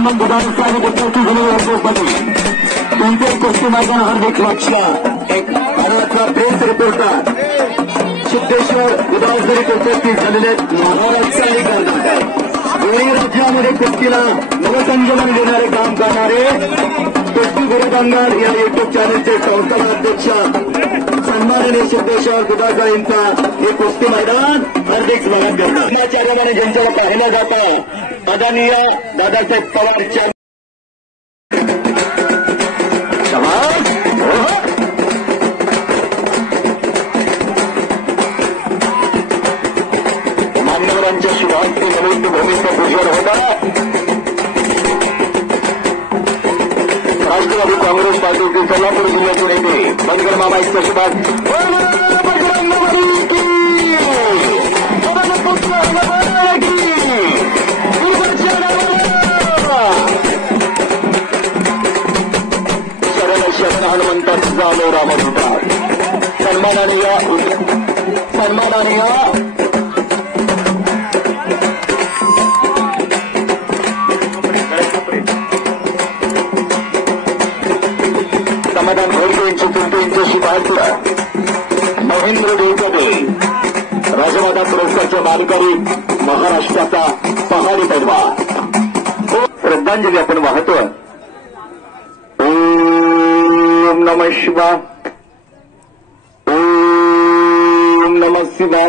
Chairman दुधाळेचा आणि विद्यार्थी जिल्हा तुमचे कुस्ती मैदान हार्दिक लक्ष एक भारताचा प्रेस रिपोर्टर सिद्धेश्वर दुधाळेसरी उपस्थित झालेले महाराष्ट्र आणि कर्नाटक दोन्ही राज्यामध्ये कुस्तीला नवसंजीवनी देणारे काम करणारे कुस्ती गुरुदंगार या युट्यूब चॅनलचे संस्थापक अध्यक्ष सन्माननीय सिद्धेश्वर दुधाळकर यांचा हे कुस्ती मैदान हार्दिक स्वागत करतात. आचार्याने ज्यांच्याला पाहिलं जातं आदरणीय दादासाहेब पवार मान्यवरांच्या शुभांती नवीन भूमीचा उज्ज्वल होता. राष्ट्रवादी काँग्रेस पार्टीचे सोलापूर जिल्ह्याचे नेते बनकर मामा यांचा शुभांत हनुमंतात जालो रामत होता. सन्माननीय समाधान घोडके यांची पिंपी यांच्याशी बाहेर महेंद्र देवकटे राजमाता पुरस्कारच्या मानकरी महाराष्ट्राचा पहाडी पैलवान श्रद्धांजली आपण वाहतो. ओम नमः शिवाय. ओम नमः शिवाय.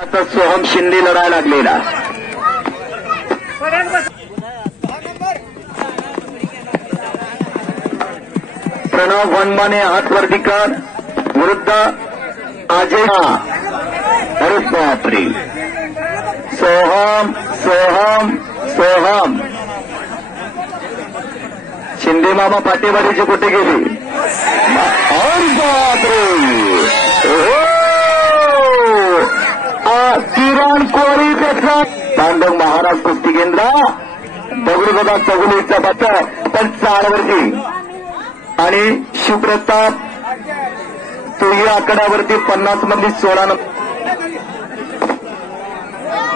आता सोहम शिंदे लढायला लागलेला प्रणव वनमाने हातवरती कर विरुद्ध अजय. अरे बापरे. सोहम शिंदे मामा पाटेवाडीचे कुठे गेले. अरे बापरे. किरण कोरी त्याचा पांडव महाराज कुस्ती केंद्र दगडू बघा चगुलीचा पत्ता पण चारवरती आणि शिवप्रताप तोही आकड्यावरती 50 मध्ये 16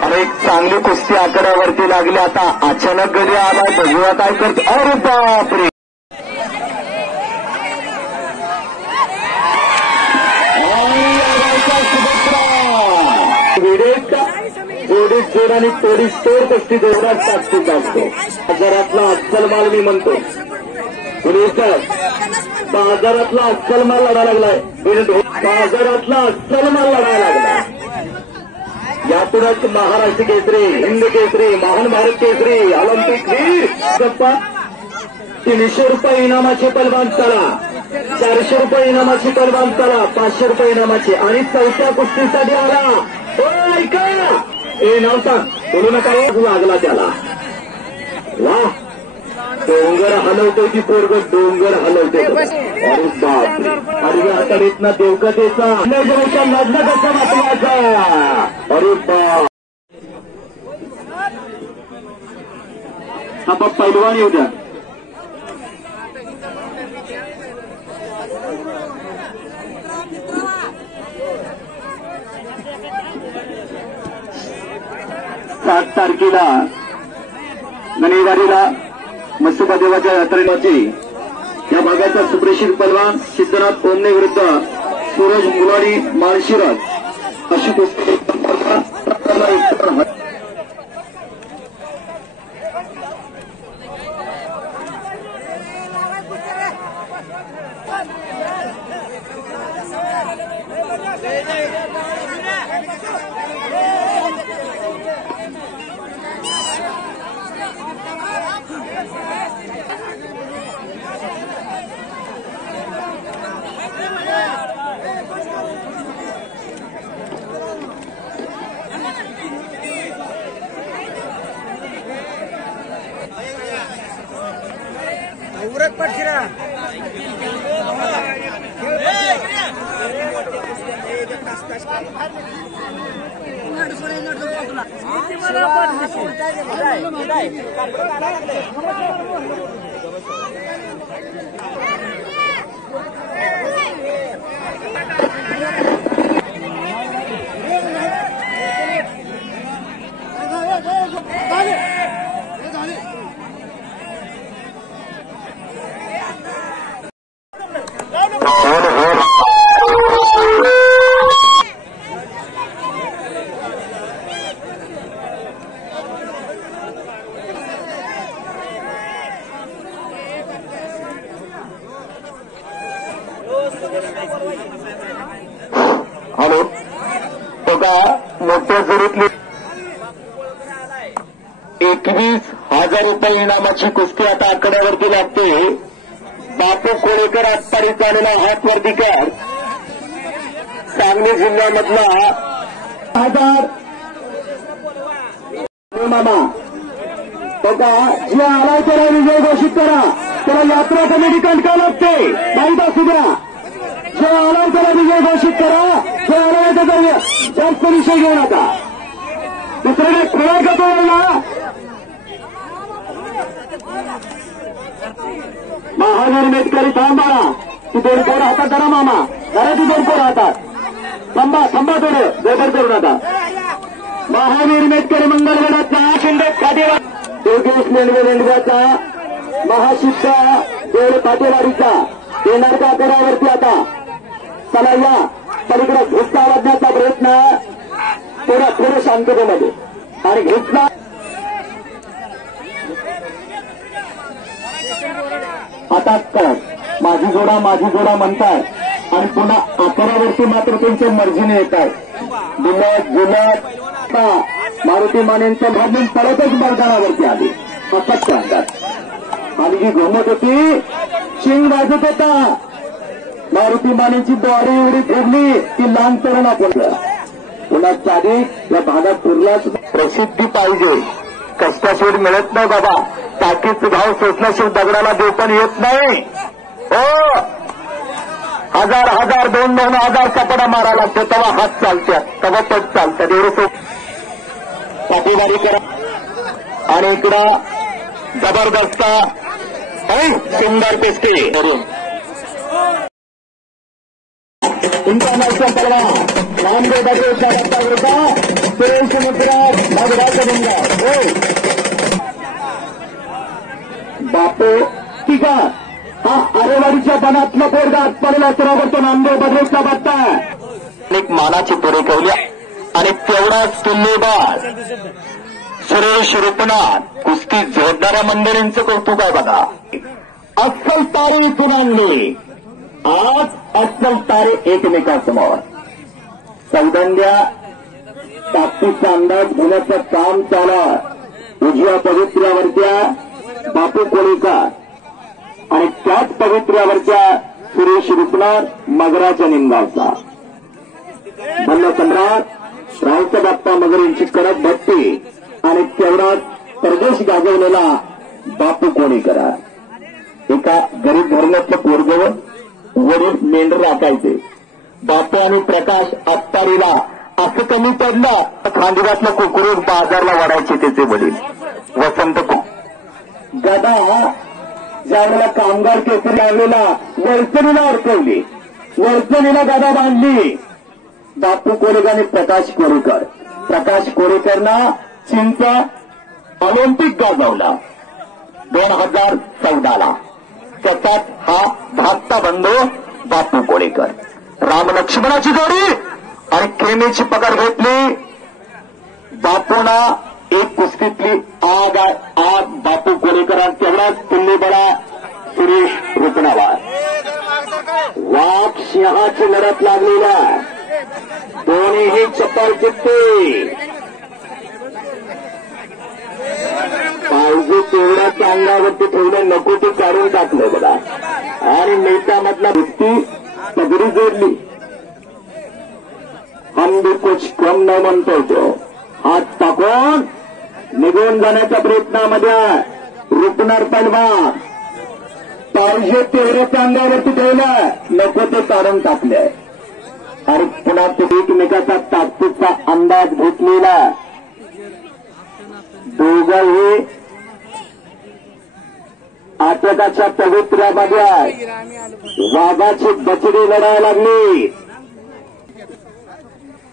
आणि एक चांगली कुस्ती आकड्यावरती लागली. आता अचानक गडी आला बघूया काय करतो. अरे बापरे. जोडीस जोड आणि तोडीस तोड कुस्ती जोरात ताकदीत असतो. बाजारातला अस्सल माल मी म्हणतो. बाजारातला अस्सल माल लढा लागलाय. बाजारातला अस्सल माल लढा लागलाय. यापुढेच महाराष्ट्र केसरी, हिंद केसरी, महान भारत केसरी, ऑलिम्पिक वीर गप्पा 300 रुपये इनामाचे पलवान चला, 400 रुपये इनामाची पलवान चला, 500 रुपये इनामाचे आणि चौथ्या कुस्तीसाठी आला. हो ऐका ए नव्हता बोलू नका. लागला त्याला. वा डोंगर हलवतो की पोरग डोंगर हलवते. अरे बापरे. अरे आकडीत ना देवकतेचा लग्न कसा महत्वाचा. अरे बाप. हा पैलवान येऊ द्या. सात तारखेला गणेवाडीला मसुबा देवाच्या यात्रेची या भागाचा सुप्रसिद्ध पलवान सिद्धनाथ ओमने विरुद्ध सूरज मुलाडी माळशिरस अशी कुस्ती उरक पडशिरा Thank you. चौथ्या जोडीतली 21,000 रुपये इनामाची कुस्ती आता आकड्यावरती लागते. बापू कोळेकर आत्तारीच आलेला हातवरती कर सांगली जिल्ह्यामधला 1000 मामा बघा जे आलाय त्याला विजय घोषित करा. त्याला यात्रा कमिटी कंटका लागते माहीत असू द्या. जे आलाय त्याला विजय घोषित करा. जे आलाय त्याचा जास्त विषय घेऊ नका. दुसऱ्याने खोळा का तोडला महावीर मेटकरी थांबा. ती दोन पोरं हातात धरा मामा. धरा ती दोन पोरं हातात. थांबा थांबा थोडं गडबड करू नका. महावीर मेटकरी मंगलगडाचा शिंदे काटेवार योगेश लेंडवे लेंडव्याचा महाशिक्षा देव काटेवाडीचा येणार का आकड्यावरती आता. चला या पलीकडे घुसता वाजण्याचा प्रयत्न थोडं शांततेमध्ये आणि घुसला आता कर माझी जोडा म्हणतात आणि पुन्हा आकड्यावरती मात्र त्यांच्या मर्जीने येत आहे. जुलत मारुती मानेंचं भांडण परतच मैदानावरती आली. असा अंदाज आणि जी घुमत होती शिंग वाजत होता. मारुती मानेंची बॉडी एवढी फिरली की लहान तरुण आपण पुन्हा चाली या भागात फिरलाच. प्रसिद्धी पाहिजे. कष्टाशिवाय मिळत नाही बाबा. टाकीच भाव सोसल्याशिवाय दगडाला देव पण येत नाही. हो 1000 2,000 कपडा मारा लागतो तेव्हा हात चालतात तेव्हा पट चालतात. एवढं पाठीवारी करा आणि इकडं जबरदस्त सुंदर पेस्टे इंटरनॅशनल परवा नामदेव बजावचा रस्ता होता. सुरेश मुद्रा नागराचा मुंगा हो बापू ठीक आहे. हा आरेवाडीच्या बनातला पोरगा आत्माला सरावर तो नामदेव बजावचा बात्ता एक मानाची पोरे कवल्या आणि तेवढाच तुल्यबाज सुरेश रुपनाथ कुस्ती जोडणाऱ्या मंडळींचं कौतुक आहे बघा. अस्सल तारे इथून आणले. आज अस्सल तारे एकमेकांसमोर सौदंड्या ताकदीचा अंदाज घेण्याचं काम चालू. उजव्या पवित्र्यावरच्या बापू कोळेकर आणि त्याच पवित्र्यावरच्या सुरेश रुपनाथ मगराच्या निमगावचा भल्ल सम्राट रावचा बाप्पा मगर यांची कडक भक्ती आणि तेवढाच परदेश गाजवलेला बापू कोळेकर. एका गरीब घरातलं पोरगं वडील मेंढर राखायचे. बापू आणि प्रकाश आत्तारीला असं कमी पडलं खांदिवातलं कुकुरू बाजारला वाढायचे त्याचे वडील वसंत गदा ज्यावेळेला कामगार केसरी आलेला वरचणीला अडकवली. वरचणीला गदा बांधली बापू कोळेकर आणि प्रकाश कोळेकर. प्रकाश कोळेकरना चिंच ऑलिम्पिक गाजवला 2014ला. त्याचाच हा धाकटा बंधू बापू कोळेकर. राम लक्ष्मणाची जोडी आणि खेमीची पकड घेतली. बापूना एक कुस्तीतली आग बापू कोळेकर आणि तेवढाच तुल्यबळा सुरेश रुपनावार. वाघ सिंहाची लढत लागलेला दोन्हीही चप्पल चित्ते पाहिजे तेवढ्याच अंगावरती ठेवलं नको ते काढून टाकलं बघा. आणि नेत्यामधला कुस्ती पगडी जोडली. हम भी कुछ कम न म्हणतो तो हात टाकून निघून जाण्याच्या प्रयत्नामध्ये रुपणार पैलवान. पाहिजे तेवढ्याच अंगावरती ठेवलं नको ते काढून टाकले आणि पुन्हा ते एकमेकाचा ताकदीचा अंदाज घेतलेला. दोघंही आटकाच्या पवित्र्यामध्ये वाघाची बचडी लढायला लागली.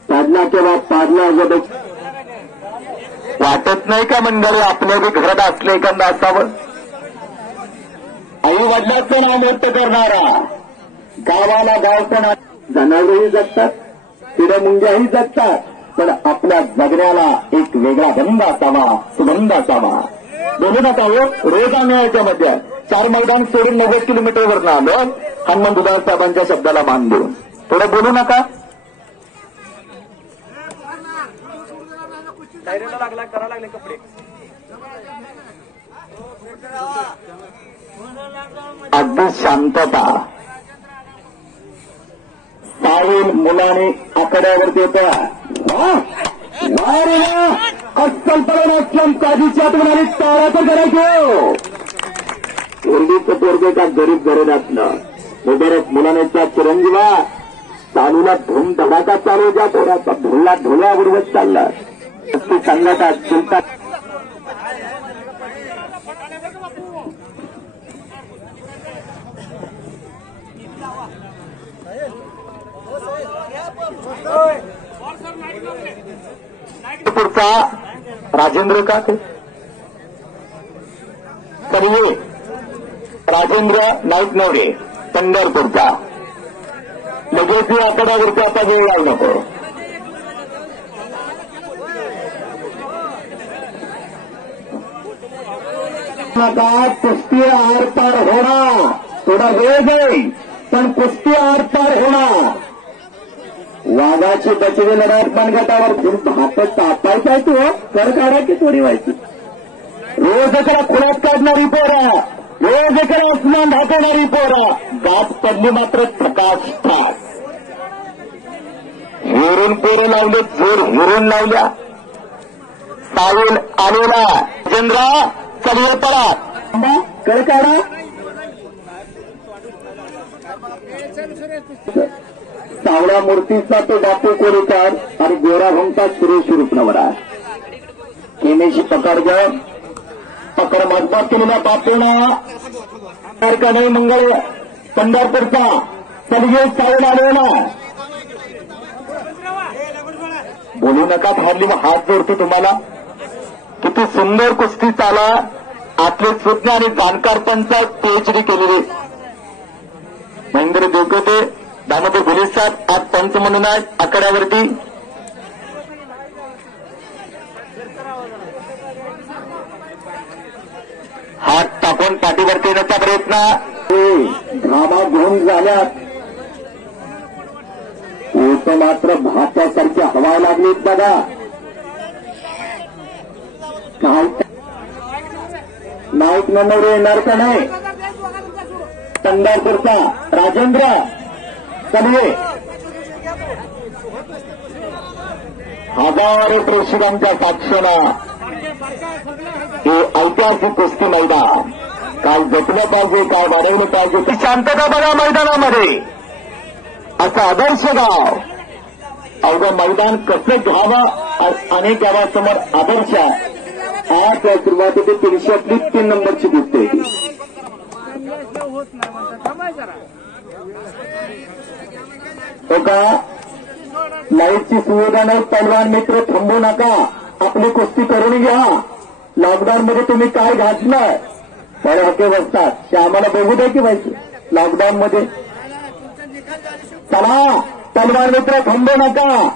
पाडला किंवा पाडला वाटत नाही का मंडळी आपल्या बी घरात असलं एखादं असावं. आई वडिलांचं नाव मोठं करणारा गावाला गावचं नाव जनावरही जगतात तिडे मुंग्याही जगतात पण आपल्या जगण्याला एक वेगळा गंध असावा सुगंध असावा. बोलू नका हो रोज आम्ही याच्यामध्ये 4 मैदान सोडून 90 किलोमीटरवरनं आलो. हनुमान दुधाळ साहेबांच्या शब्दाला मान देऊन थोडं बोलू नका. पायरीला लागला करा लागले कपडे अगदी शांतता. साहिल मुलाने आकड्यावरती होता. अस्सल पडून काजीची आठवण आली. तारा तर करा घेऊ. पूर्वीचं पोरगे का गरीब घरातलं मुबारक मुलानेच्या चिरंजीवा चालूला धूम धडाका चालू. ज्या पोराचा ढोला ढोला उडवत चालला ती संघाचा चिंता. पुढचा राजेंद्र का ते करिये राजेंद्र नाईक नवरे पंढरपूरचा. लगेच आकड्यावरती आता वेळ लावू नको. कुस्ती आर पार होणार. थोडा वेळ जाईल पण कुस्ती आर पार होणार. वाघाची बचवे लढत मनगटावर भात तापायचा आहे. तो कर काढा की थोडी व्हायची. रोज एकडा खुलात काढणारी पोरा, रोज एकडा आसमान धाकवणारी पोरा. गाठ पडली मात्र प्रकाश ठाक. हिरून पोरं लावले, जोर हिरून लावल्या. साहिल आलेला राजेंद्र चलिये पडा. कर काढा. सावळ्या मूर्तीचा तो बापू कोरेकर आणि गोरा भोंगता सुरेश रुपनवरा. केमेशी पकड घ्या. पकड मजबूत केलेल्या बापूना का नाही मंगळ पंढरपूरचा चलिये सावळ आलेला. बोलू नका धारली. मग हात जोडतो तुम्हाला. किती सुंदर कुस्ती चाला. आपले सुज्ञ आणि जाणकार पंच पीएचडी केलेले महेंद्र देवकोटे दामोदर पोलीस साहेब आज पंच म्हणून आहेत आकड्यावरती. हात टाकून पाठीवरती येण्याचा प्रयत्न. घामा घेऊन झाल्यात. ओट मात्र भात्यासारखी हवा लागलीत बघा. काय नाईक नंबर येणार का नाही. पंढरपूरचा राजेंद्र चलिये. हजारो प्रेक्षकांच्या साक्षीनं हे ऐतिहासिक कुस्ती मैदान. काय जपलं पाहिजे, काय वाढवलं पाहिजे. ती शांतता बघा मैदानामध्ये. असं आदर्श गाव. अवघं मैदान कसं घ्यावं अनेक गावासमोर आदर्श आहे. आज सुरुवात होते 303 नंबरची कुस्ती आहे. हो का लाईटची सुविधा नाही. पैलवान मित्र थांबू नका. आपली कुस्ती करून घ्या. लॉकडाऊन मध्ये तुम्ही काय घातलं फळहके बसतात ते आम्हाला बघू द्या की व्हायचं. लॉकडाऊन मध्ये चला पैलवान मित्र थांबू नका.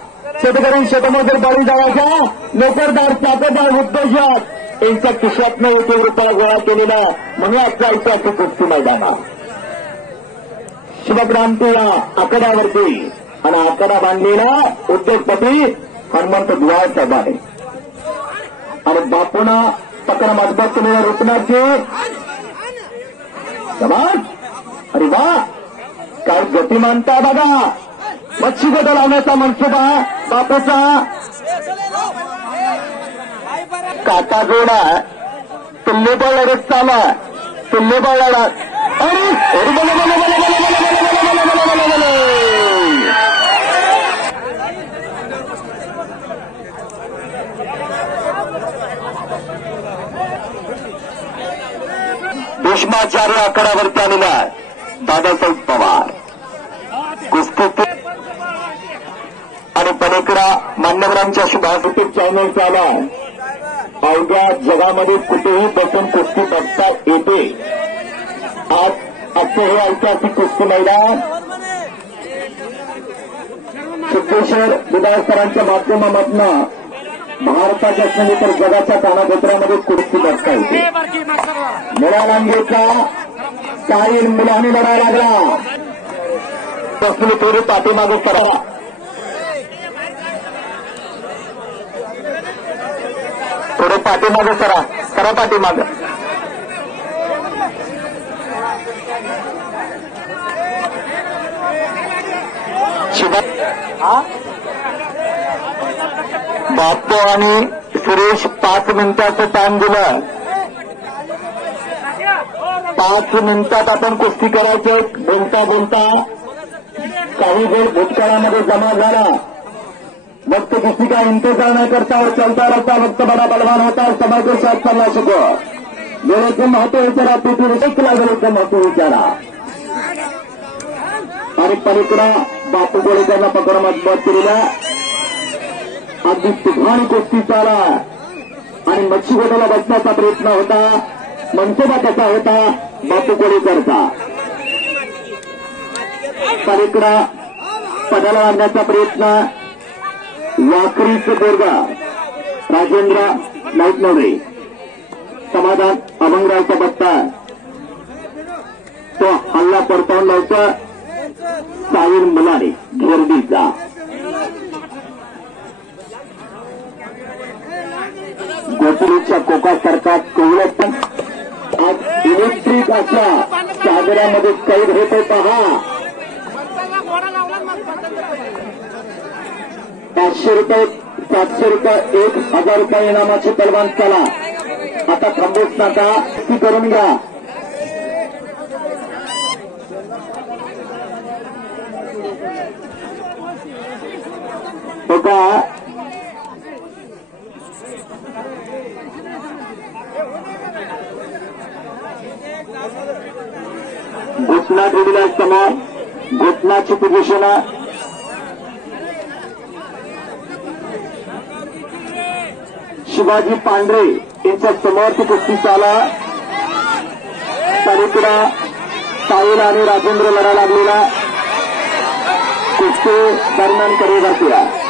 शेतकरी शेतामध्ये बळी जावायच्या नोकरदार चाकरदार उद्योजक यांच्या खिशातनं 1 रुपया गोळा केलेला म्हणून आजचा ऐतिहासिक कुस्ती मैदानात शिवक्रांती या आकड्यावरती आणि आकडा बांधलेला उद्योगपती हनुमंत दुवाळ साहेबाने आणि बापूना पकड मजबूत केलेल्या रुपणाची समाज. अरे वा काय गतिमानता बघा. मच्छी गदा लावण्याचा मनसुबा बापूचा. काटा जोडा तुल्यबळ लढत चाला. तुल्यबळ लढत. भीष्माचार्य आकड्यावरती आलेला दादासाहेब पवार कुस्ती आणि पलीकडा मान्यवरांच्या शुभास युट्यूब चॅनल चाला. अवघ्या जगामध्ये कुठेही बसून कुस्ती बघता येते. आज आजचे हे ऐतिहासिक कुस्ती मैदान सिद्धेश्वर विधायकरांच्या माध्यमामधनं भारताच्या नव्हे तर जगाच्या कानाकोपऱ्यामध्ये कुस्ती बघता येते. मुलांगेचा साहिल मुलांनी लढा लागला. बसली थोडी पाठीमागे करा. थोडे पाठीमागे सरा, सरा पाठीमागे. बापू आणि सुरेश 5 मिनिटाचं टाइम दिलं. 5 मिनिटात आपण कुस्ती करायचे. बोलता बोलता काही वेळ भूतकाळामध्ये जमा झाला. वक्त किसी का इंतजार नहीं करता और चलता रहता. वक्त बड़ा बलवान होता है. समय के साथ चलना शिको. वेळेचं महत्व विचारा. पीटीला वेळेचं महत्व विचारा. आणि पलीकडं बापू गोळेकरला पकड मजबूत केलेला अगदी तुफान कुस्ती चाला आणि मच्छीगोटाला बसण्याचा प्रयत्न होता. मनसोबा कसा होता बापू गोळेकरचा. पलीकडं पदाला आणण्याचा प्रयत्न. वाकरीचं बोरगा राजेंद्र नाईकनवरे. समाधान अभंगरावचा बट्टा तो हल्ला परतावून लावतो. साहिल मुलाने घेरडीचा. गोपुरीच्या कोकासारखा कवळं पण आज इलेक्ट्रिक अशा सागरामध्ये कैद होतो पहा. 500 रुपये 700 रुपये 1000 रुपये इनामाची तलवान चला. आता थांबूच नका. ती करून घ्या. बघा घुटना जोडीला असताना घुटनाची पोझिशन. शिवाजी पांढरे यांच्या समोरची कुस्ती चाला. पलीकडा साहिल आणि राजेंद्र लढा लागलेला कुस्ती दरम्यान करी जाते.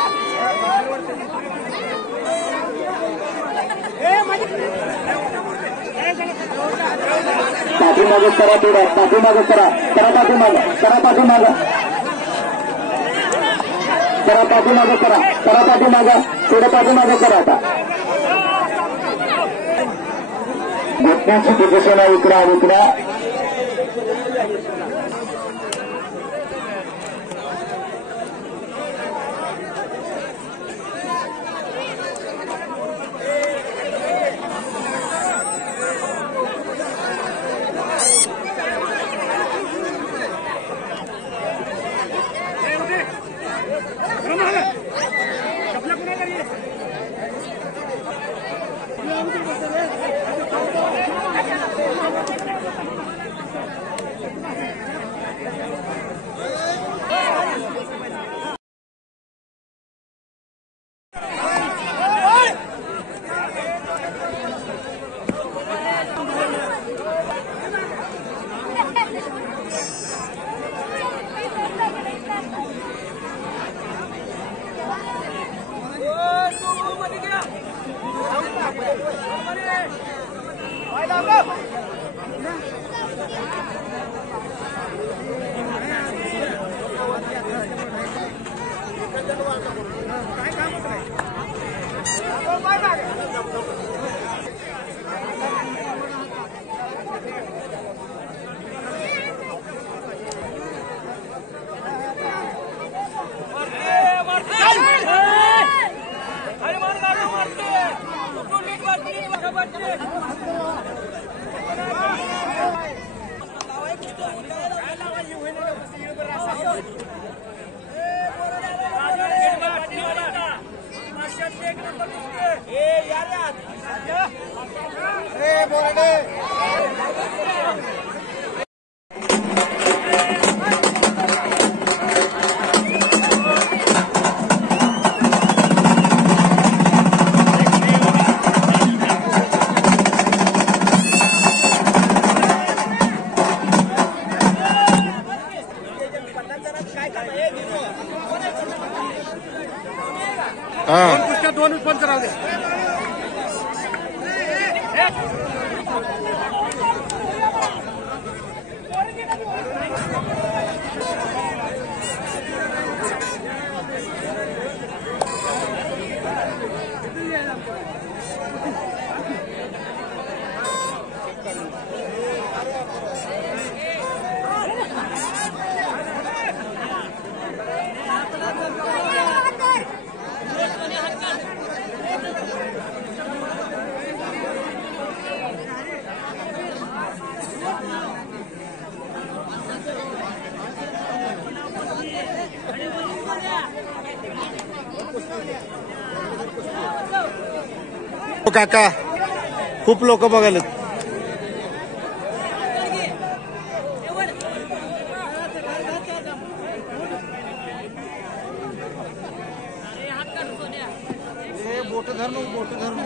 पाठीमागे करा. थोडा पाठीमागे करा. करा पाठीमागे. करा पाठीमागे. करा पाठीमागे करा. करा पाठीमागे. थोडं पाठीमागे करा. आता घटनेची पोझिशन आहे. इकडा. दोन पंच राहू दे. काका खूप लोक बघायला बोट धर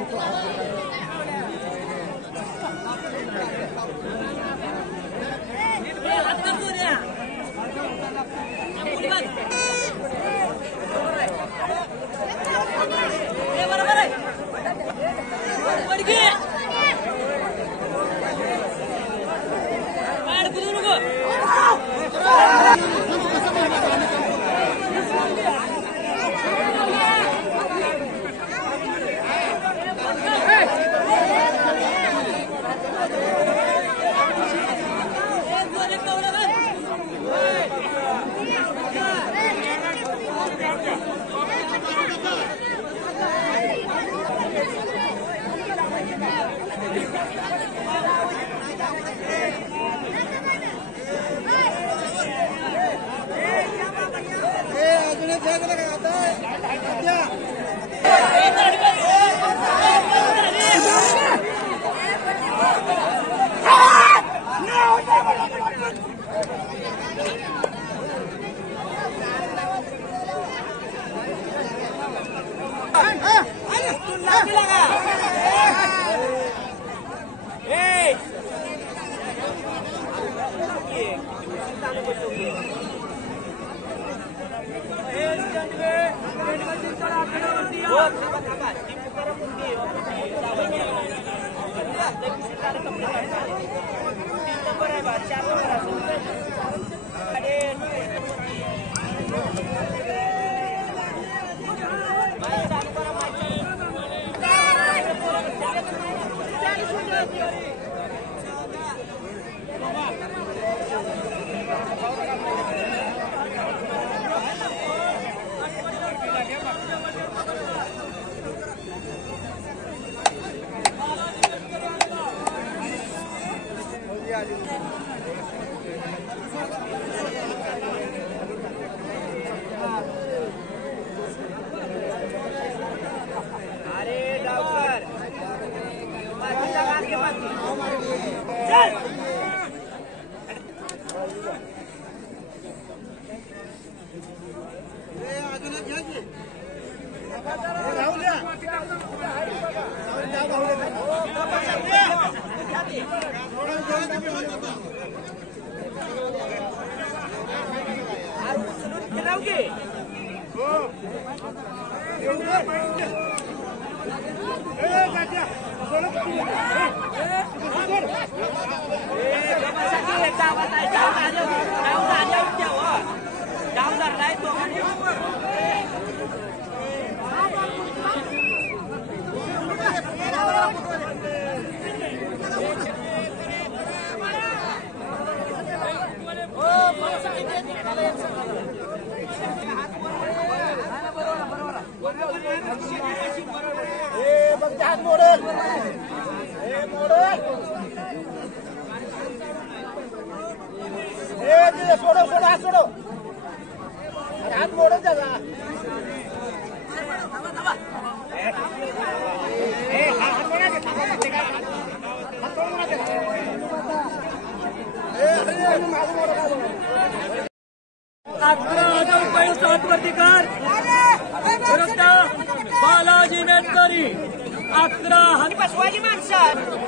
बालाजी मेटकरी 11 माणसं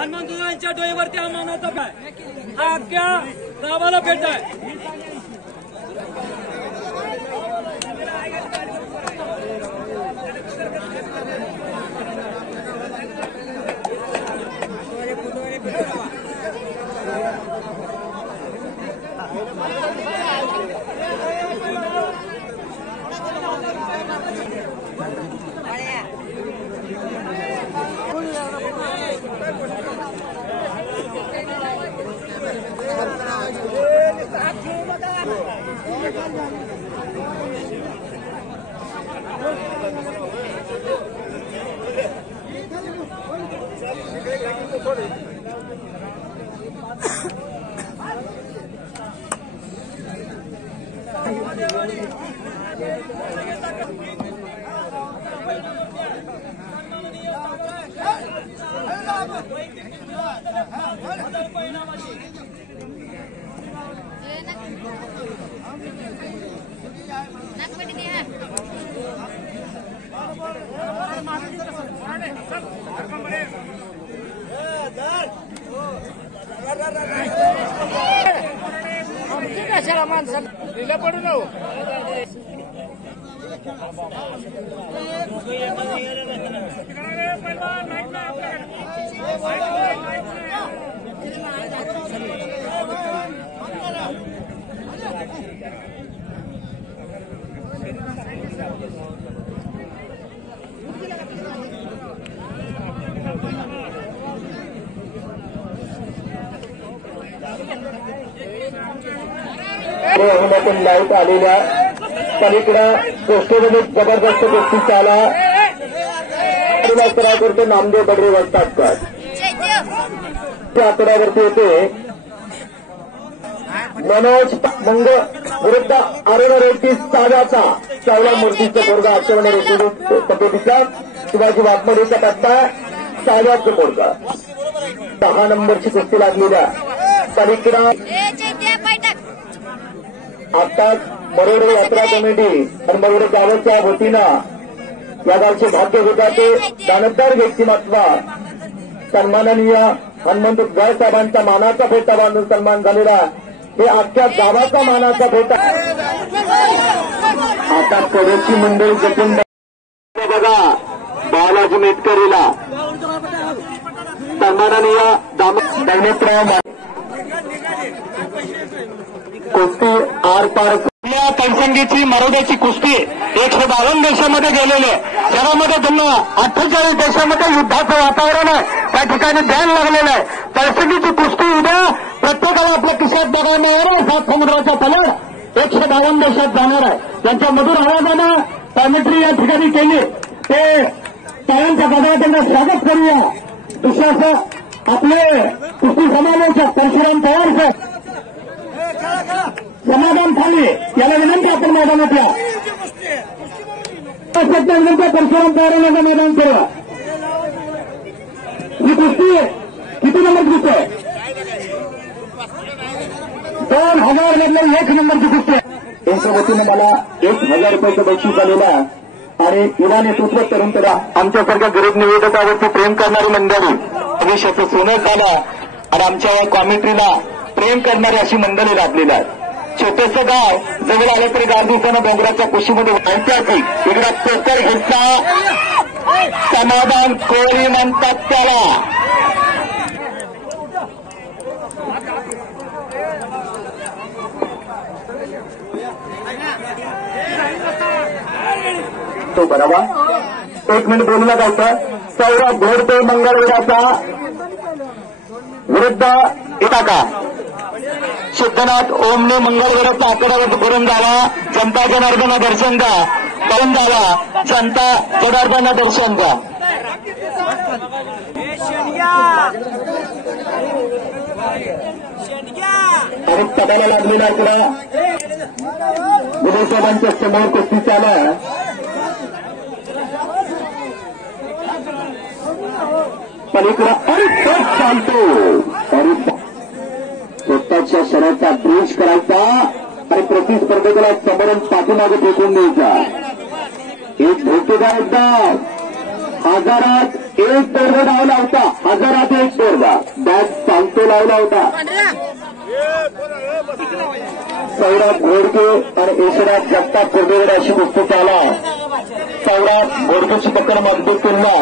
हनुमंतरावांच्या डोईवरती हा मानाचा आहे. हा अख्ख्या गावाला भेट आहे. कशाला माणसं दिलं पडू नको. वाहिन्यातून लाईट आलेल्या पलीकडं गोष्टीमध्ये जबरदस्त गोष्टी चाला करतो नामदेव बडरे वस्तादकर त्या आतड्यावरती होते मनोज मंग विरुद्ध अरुण रेड्डी साजाचा चावला मूर्तीचा पोरगा आचवणे रेड्डी पद्धतीचा शिवाजी वाघमोडीचा पत्ता साजाचं पोरगा 10 नंबरची कुस्ती लागलेल्या पलीकडं आताच बरोडे यात्रा कमिटी आणि बरोडे गावाच्या वतीनं या गावचे भाग्य विधाते दानतदार व्यक्तिमत्व सन्माननीय हनुमंत गाय साहेबांचा मानाचा फेटा बांधून सन्मान झालेला हे अख्ख्या गावाचा मानाचा फेटा. आता कडेची मंडळी जपून बघा बालाजी मेटकरीला सन्माननीय दामोदरराव कुस्ती आर पार या तनसंगीची मरोड्याची कुस्ती 152 देशामध्ये गेलेले जगामध्ये त्यांना 48 देशामध्ये युद्धाचं वातावरण आहे. त्या ठिकाणी ध्यान लागलेलं आहे. तनसंगीची कुस्ती उद्या प्रत्येकाला आपल्या खिशात बघायला मिळणार आहे. 7 समुद्राचा पलट 152 देशात जाणार आहे. त्यांच्या मधुर आवाजानं कॉमेंट्री या ठिकाणी केली ते टाळ्यांच्या गदाला त्यांना स्वागत करूया. दुसरं आपले कुस्ती समालोचक परशुराम पवार साहेब समाधान थांबले याला विनंती आपण मैदानात या. परशुराम पवारांना मैदान करूया. ही कुस्ती किती नंबरची कुस्ती आहे? 2000 मधलं 1 नंबरची कुस्ती आहे. त्यांच्या वतीनं मला 1000 रुपयाचं बक्षीस आलेलं आहे. आणि युवा नेतृत्व तरुण करा आमच्यासारख्या गरीब निवेदकावरती प्रेम करणारी मंडळी भविष्याचं सोनं झालं आणि आमच्या या कॉमेंट्रीला प्रेम करणारी अशी मंडळी लाभलेली आहेत. छोटंसं गाव जवळ आलं तरी 4 दिवसानं डोंगराच्या कुशीमध्ये ऐतिहासिक इकडे पेपर घेतला समाधान कोळी म्हणतात त्याला. तो बरोबर 1 मिनिट बोललं जायचं. सौरभ घोडते मंगळवेढाचा विरुद्ध इटाका सिद्धनाथ ओमने मंगळवेढाचा आकड्यावर करून जावा. जनता जनार्दन दर्शन द्या करून जावा. जनता जनार्दन दर्शन द्या. आणि पदाला लागलेला आकडा विधानसभांच्या समोर कुस्ती चालू पलीकडा आणि चालतो आणि स्वतःच्या शरीराचा द्वेष करायचा आणि प्रतिस्पर्धकाला समोरून पाठीमागे फेकून द्यायचा. एक धोकेदार डाव 1000 एक तोडगा लावला होता, हजारात एक तोडगा बॅट सांगतो लावला होता. सौरभ घोडके आणि यशराज जगताप कोरडेकडे अशी कुस्ती चाला. सौरभ घोडकेची पकड मजबूत तुलना.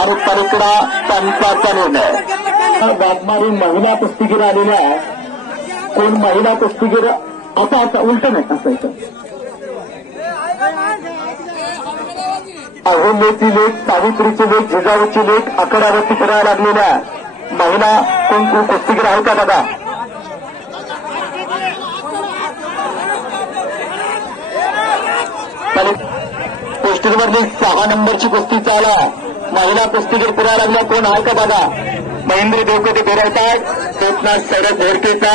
आणि पलीकडा पंचाचा निर्णय. वाघमारी महिला कुस्तीगीर आलेल्या आहे. कोण महिला कुस्तीगीर आता उलट नाही असायचं. अहोल्याची लेख, सावित्रीची लेख, जिजाऊची लेख आकडावरती करायला लागलेल्या महिला कोण कुस्तीगीर आहे का दादा? पोस्टरवरली 6 नंबरची कुस्ती चाला. महिला कुस्तीगीर फिरायला लागल्या कोण आहे का बघा? महेंद्र देवकते फिरवतात. कोकणात सौरभ घोडकेचा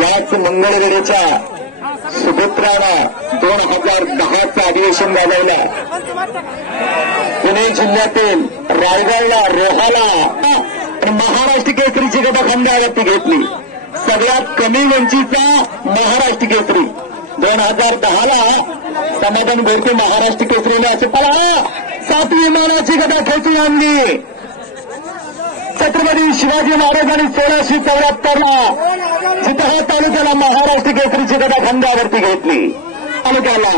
याच मंगळवेढेच्या सुपुत्रानं 2010चं अधिवेशन गाजवलं. पुणे जिल्ह्यातील रायगडला, रोहाला महाराष्ट्र केसरीची गदाखंडावरती घेतली. सगळ्यात कमी उंचीचा महाराष्ट्र केसरी 2010ला समाधान घोडके महाराष्ट्र केसरीने असं पळा 7वी मानाची गदा खेचून आणली. छत्रपती शिवाजी महाराजांनी 1674ला जिथं तालुक्याला महाराष्ट्र केसरीची गदा खांद्यावरती घेतली. तालुक्याला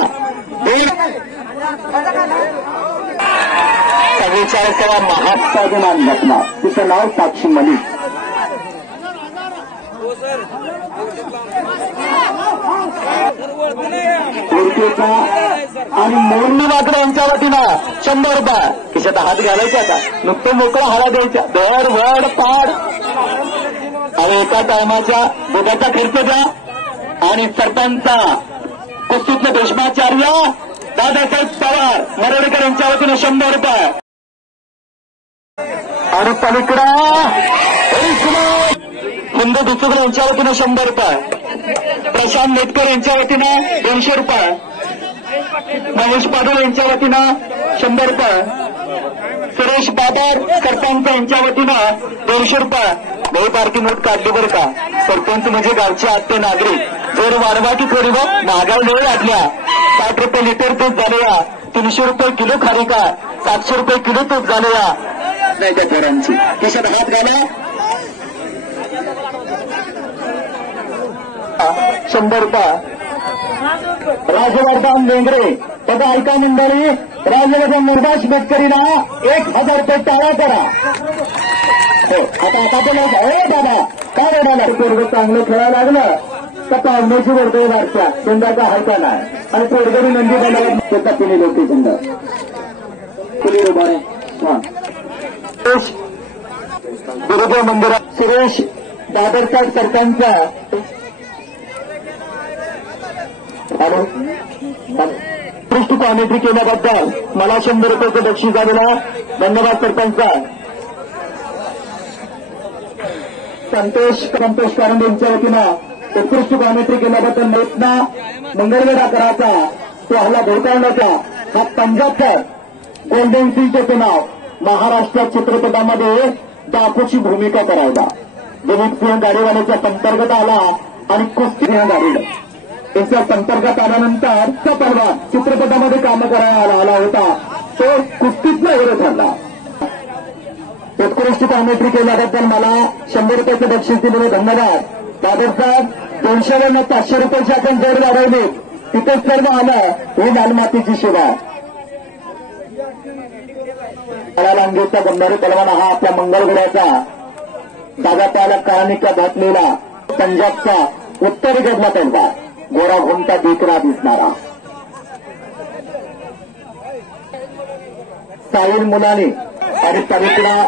44वा महास्वाभिमान घटना. तिचं नाव साक्षी मलिक. आणि मोरणी मात्र यांच्या वतीनं 100 रुपये. खिशात हात घालायचा का? नुकतं मोकळा हळा द्यायचा. दर वड पाड आणि एका टायमाच्या दुधाचा खर्च द्या. आणि सरपंचा कुस्तीतले भीष्माचार्य दादासाहेब पवार मरोडेकर यांच्या वतीनं 100 रुपये. आणि पलीकडा हिंदू दुसुकर यांच्या वतीनं 100 रुपये. प्रशांत मेटकर यांच्या वतीनं 200 रुपये. महेश पाटील यांच्या वतीनं 100 रुपये. सुरेश बाबर सरपंच यांच्या वतीनं 200 रुपये. बहुत बारकी नोट काढली बरं का. सरपंच म्हणजे गावचे आत्ते नागरिक. जर वाढवा की थोडी बघ महागाई लय वाढल्या. 60 रुपये लिटर तूप झालेला. 300 रुपये किलो खारी का. 700 रुपये किलो तूप झालेला. नाही त्या पोरांची खिशात हात घाला. 100 रुपये. राजवर्धन लेंगरे त्याचा ऐका मंडळी. राजवर्धन निर्दाश शेतकरीला 1000 रुपये टाळा करा. हो आता दादा काय रडायला? पोरगं चांगलं खेळायला लागलं तर पाहुण्याची वर्दळ वाढत्या. चंदाचा हायका नाही. आणि पोरगडी नंदी बनायला त्याचा पिणी लोक चंदा कुणी उभा आहे. गुरुदेव मंदिरात सुरेश दादरचा सरपंच उत्कृष्ट कॉमेंट्री केल्याबद्दल मला 100 रुपयाचं बक्षीस आलेला. धन्यवाद सरपंच. संतोष कारंडे यांच्या वतीनं उत्कृष्ट कॉमेंट्री केल्याबद्दल मेतना मंगळवेढा करायचा तो हल्ला भोवताळण्याचा हा पंजाबचा गोल्डन सिंगचं नाव महाराष्ट्र चित्रपटामध्ये डाकूची भूमिका करायला. दिलीप सिंह गाडीवाल्याच्या संपर्कात आला आणि कुस्ती गाडीला त्यांच्या संपर्कात आल्यानंतर तो पलवान चित्रपटामध्ये कामं करायला आला होता. तो कुस्तीतला हिरो ठरला. उत्कृष्ट कॉमेंट्री केल्याबद्दल मला 100 रुपयाचं बक्षीस दिलेलं धन्यवाद. दादर साहेब 200 500 रुपयाची आपण जोड वाढवली. तिथेच सर्व आलं ही लालमातीची शिवा. लांगेचा गंधारी पलवान हा आपल्या मंगळवेढ्याचा दादा पालक काळनिका घातलेला पंजाबचा उत्तरी गडला त्यांचा गोरा घुमता देखरा दिसणारा साहिल मुलानी. आणि पलीकडा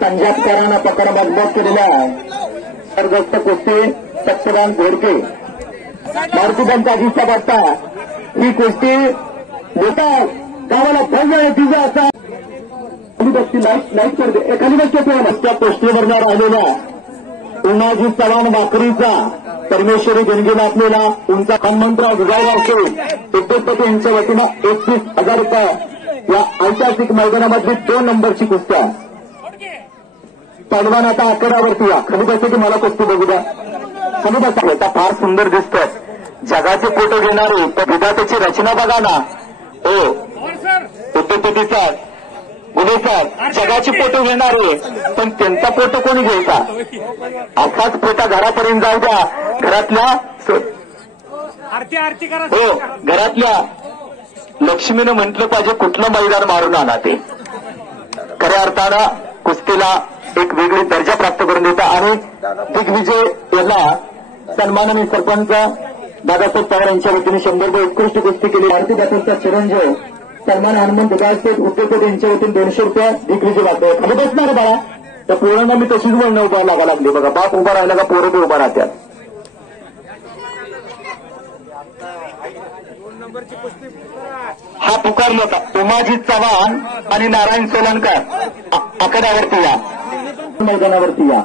पंजाबकरांना पकड मजबूत केलेल्या सरग्रस्त कुस्ती सत्यवान घोडके मारुतीबांचा दिसता बघता ही कुस्ती मोठा गावाला भव्य आहे. तिचा असा लाईट करते एखादी गोष्ट त्या कुस्तीवरनं राहिलेल्या उमाजी चव्हाण वाकरीचा परमेश्वरी देणगी लाभलेला उंचा हनुमंतराव विजयराव शेठ उद्योगपती यांच्या वतीनं 31,000 रुपये या ऐतिहासिक मैदानामधली 2 नंबरची कुस्त्या. पैलवान आता आकड्यावरती या. खाली बसते की मला कुस्ती बघू द्या. खाली बसा. आता फार सुंदर दिसतात. जगाचे फोटो घेणारे तर विधात्याची रचना बघा ना. हो उद्योगपती सर गुन्हे सर जगाचे फोटो घेणारे पण त्यांचा फोटो कोणी घ्यायचा. असाच फोटा घरापर्यंत जाऊ द्या. घरातल्या हो घरातल्या लक्ष्मीनं म्हटलं पाहिजे कुठलं मैदान मारून आणा ते. खऱ्या अर्थानं कुस्तीला एक वेगळी दर्जा प्राप्त करून देता आणि दिग्विजय यांना सन्मानाने सरपंच दादासाहेब पवार यांच्या वतीने 100 रुपये उत्कृष्ट कुस्ती केली. भारतीय दाखवचा चिरंजीव सन्मान हनुमंत दासपेठ उद्योगपती यांच्या वतीने 200 रुपये दिग्विजय वाटतो. खाली बसणार बाळा. तर पोरांना मी तशीच वळणं उभा लागा लागली बघा. बाप उभा राहिला का पोरं बी उभा राहतात. हा पुकारला होता उमाजी चव्हाण आणि नारायण सोलनकर. आकड्यावरती या. मैदानावरती या.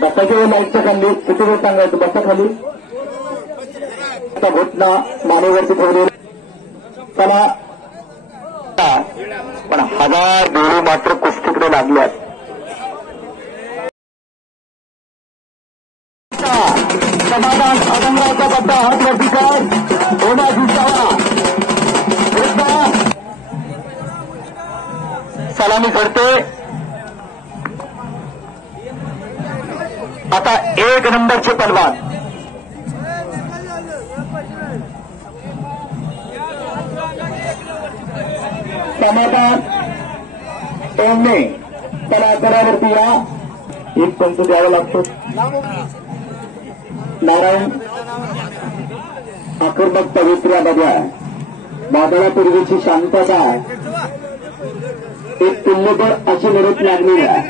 बसाच्या व लाईटच्या खाली किती वेळ सांगायचं. बसा खाली. घटना मानेवरती ठेवले चला पण 1000 डोळे मात्र कुस्तीकडे लागल्यात. समाधान अडंगाचा बद्दा हात वरती कर. ओढा सलामी करते. आता 1 नंबरचे पलवान समाधान टोमणे त्याला आकड्यावरती या. एक पंच द्यावा लागतो. नारायण आक्रमक पवित्र्यामध्ये वादळापूर्वीची शांतता एक तुल्यबळ अशी लढत लागलेली आहे.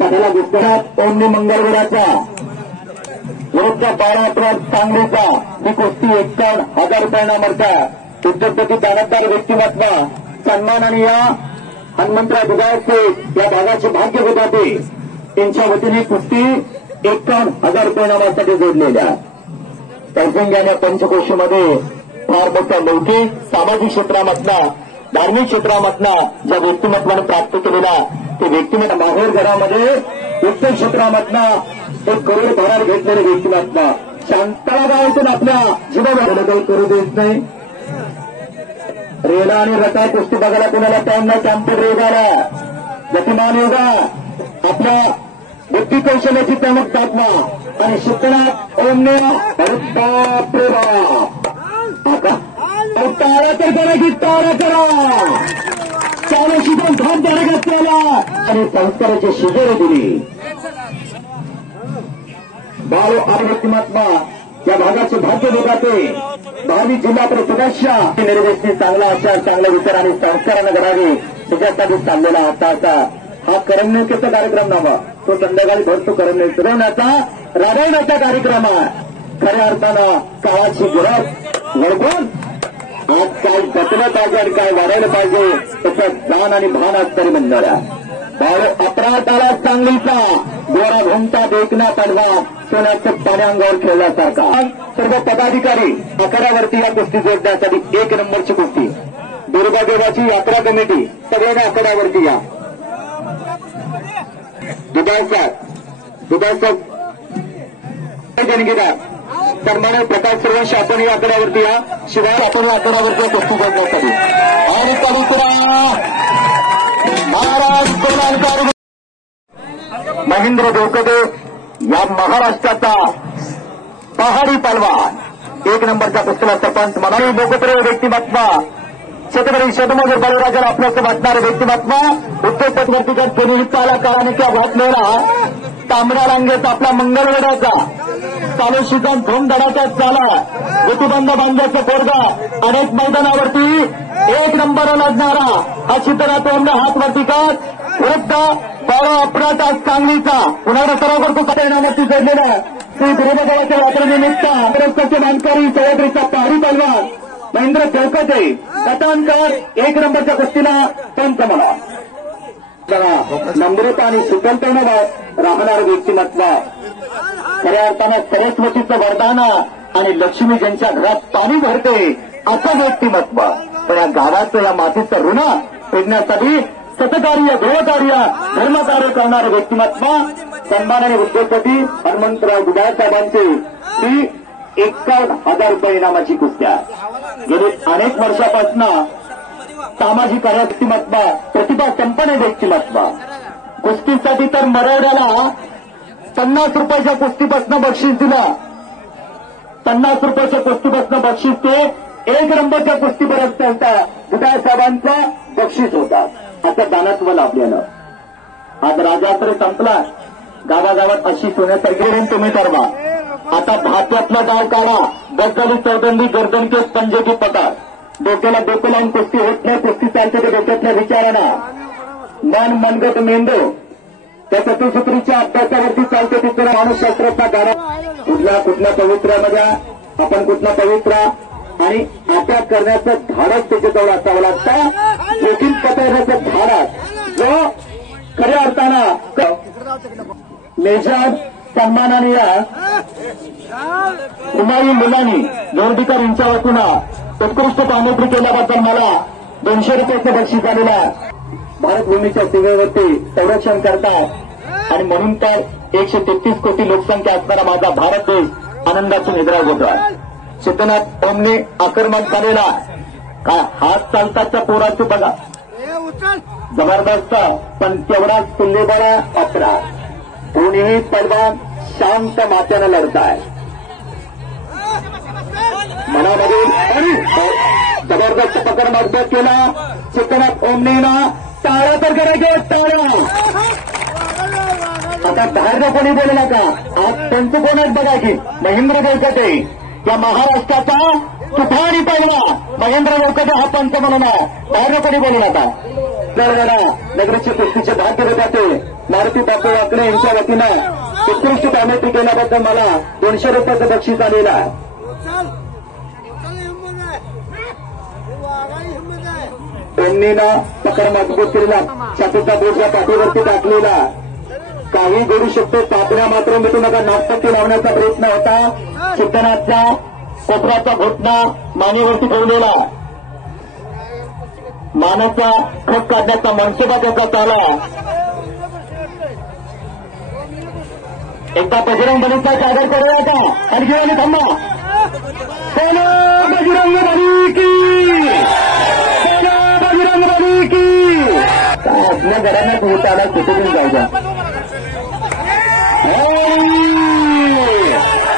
पदाला गुजरात ओमनी मंगळवेढाचा विरुद्ध 12 सांगलीचा ही कुस्ती 51,000 रुपयांना मरता. उद्योगपती दानतदार व्यक्तिमत्व सन्मान आणि या हनुमंतराव दुधाळसे या भागाचे भाग्य विधाते त्यांच्या वतीने कुस्ती 51,000 रुपये नावासाठी जोडलेल्या. पैसंग्याने पंचकोशीमध्ये फार मोठ्या लौकिक सामाजिक क्षेत्रामधला धार्मिक क्षेत्रामधला ज्या व्यक्तिमत्वाने प्राप्त केलेला ते व्यक्तिमत्व बाहेर घरामध्ये उच्च क्षेत्रामधला 1 करोड भरार घेतलेले व्यक्तिमत्व शांतळा गावातून आपल्या जीवावर करू देत नाही. रेला आणि रथा कुस्ती बघायला कोणाला त्यांना कॅम्प्युटर योगाला गतिमान योगा आपल्या बुद्धी कौशल्याची प्रमुख दाखवा आणि शिक्षणात ओमने बापरे बाप तारा तर करा की तारा करा. चालू शिकून धान त्याला घातलेला आणि संस्काराची शिजरे दिली. बाळ आणि व्यक्तिमत्वा या भागाचे भाग्य विधाते भावी जिल्हा सदस्य निर्देशनी चांगला आचार चांगला विचार आणि संस्कारानं घडावे त्याच्यासाठी चाललेला आता हा करमणुकीचा कार्यक्रम नव्हा. तो संध्याकाळी भरतो करमणूक फिरवण्याचा राबवण्याचा कार्यक्रम आहे. खऱ्या अर्थानं काळाची गरज वळखून आज काय बचलं पाहिजे आणि काय वाढायला पाहिजे त्याचं जाण आणि भान आज तरी म्हणणारा बाळ अपराधाला सांगलीचा गोरा घुमता देखना पडवा सोन्याचं पाणी अंगावर खेळल्यासारखा. सर्व पदाधिकारी आकड्यावरती या कुस्ती जोडण्यासाठी 1 नंबरची कुस्ती. दुर्गादेवाची यात्रा कमिटी सगळ्यांना आकड्यावरती या. दुधाळसाहेब देणगीदार सन्मान्य प्रकाश सर्वंशी आपण या आकड्यावरती या. शिवाय आपण या आकड्यावरती कुस्ती जोडण्यासाठी आणि पवित्र महाराज कल्याणकारी महेंद्र देवकदे या महाराष्ट्राचा पहाडी पलवान 1 नंबरच्या कुस्तीला सरपंच मनाली लोकप्रिय व्यक्तिमत्व छत्रपती शतमोजर बळीराजाला आपल्याचं वाटणारे व्यक्तिमत्व उद्योगपतीवरती कोणीही चाला काळाने त्या घातलेला तांबड्या रांगेचा आपला मंगळवेढाचा चालू सीझन धूमधडाचा झाला. ऋतुबंध बांध्याचं पोरगा अनेक मैदानावरती 1 नंबर लढणारा हा चित्रा तोंडा हातवरती कर विरुद्ध बाळा अपराध सांगलीचा पुन्हा सराव करतो परिणामाची जोडलेला श्री गुरुदेवाच्या यात्रेनिमित्त रस्त्याचे मानकरी सह्याद्रीचा पहाडी पलवान महेंद्र देवकदे कटाणकर 1 नंबरच्या कुस्तीला पंचमला. नम्रता आणि सुकलतेनं राहणारं व्यक्तिमत्व खऱ्या अर्थानं सरस्वतीचं वरदान आणि लक्ष्मी ज्यांच्या घरात पाणी भरते असं व्यक्तिमत्व. पण या गावाचं या मातीचं ऋण फेडण्यासाठी सतकार्य देवकार्य धर्मकार्य करणारं व्यक्तिमत्व सन्मानाने उद्योगपती हनुमंतराव गुडाळ साहेबांची ही 51,000 रुपये इनामाची कुस्ती आहे. गेली अनेक वर्षापासून सामाजिक कार्य व्यक्तिमत्व प्रतिभा संपन्न व्यक्तिमत्व. कुस्तीसाठी तर मराठ्याला 50 रुपयाच्या कुस्तीपासून बक्षीस दिलं. 50 रुपयाच्या कुस्तीपासून बक्षीस ते 1 नंबरच्या कुस्तीपर्यंत त्यांचा गुडाळ साहेबांचा बक्षीस होता. आता दानत्व लाभलेलं. आज राजात्र संपला. गावागावात अशी सोन्यासारखी तुम्ही ठरवा. आता भात्यातला डाव काढा. गजली चौदंडी गर्दनके पंजेकी पकार. डोक्याला डोकं लावून कुस्ती होत नाही. कुस्ती चालते ते डोक्यातल्या विचारांना. मन मनगट मेंदू त्या चतुसूत्रीच्या अभ्यासावरती चालते. तिथं माणूसशास्त्राचा गाडा कुठल्या पवित्र्यामध्ये आपण कुठला पवित्र आणि अटॅक करण्याचं धाडस त्याच्याजवळ असावं लागतं. जोखीम पत्करण्याचं धाडस जो खऱ्या अर्थानं मेजर सन्मानाने हुमायून मुलानी जोरडीकर यांच्या वतीनं उत्कृष्ट कामगिरी केल्याबद्दल मला 200 रुपयाचं बक्षीस आलेलं आहे. भारतभूमीच्या सीमेवरती संरक्षण करतात आणि म्हणून तर 133 कोटी लोकसंख्या असणारा माझा भारत देश आनंदाची निद्रा होतो. सिद्धनाथ ओमने आक्रमक झालेला काय हात चालताच्या पोराचे बघा जबरदस्त. पण तेवढाच तुल्यबळा पात्रा. कोणीही पैलवान शांत मात्यानं लढताय. मनामध्ये जबरदस्त पकड मजबूत केला सिद्धनाथ ओमने ना. टाळा तर करायचे टाळा. आता बाहेर कोणी बोलला का आज त्यांचं कोण आहेत बघा की महेंद्र देवकटे या महाराष्ट्राचा तुफानी पहिला महेंद्र देवकटे हा पंच म्हणून बाहेर कोणी बोलू नका. नगरीचे कुस्तीचे भाग्य विधाते मारुती बापू वाकडे यांच्या वतीनं उत्कृष्ट कामगिरी केल्याबद्दल मला 200 रुपयाचं बक्षीस आलेलं आहे. त्यांनीना पकड मजबूत केलेला. छातीचा बोजा पाठीवरती टाकलेला. काही घडू शकतो. पापण्या मात्र मिटू नका. नागपट्टी लावण्याचा प्रयत्न होता. सिद्धनाथच्या कोपऱ्याचा घोटणा मानेवरती ठेवलेला. मानाचा खप काढण्याचा मनसेबा त्याचा चाला. एकदा बजरंग बलीचा सादर करूया का आणखी आणि थांबा. बोलो बजरंग बली की. बजरंग बली की. काय आपल्या घरांना पोहोच आला कुठे जायचा.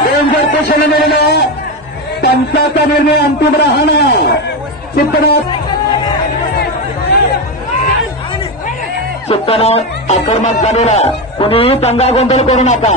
डेंजर पोषण मिळणं पंचाचा निर्णय अंतिम राहणं. सिद्धनाथ आक्रमक झालेला. कोणीही दंगा गोंधळ करू नका.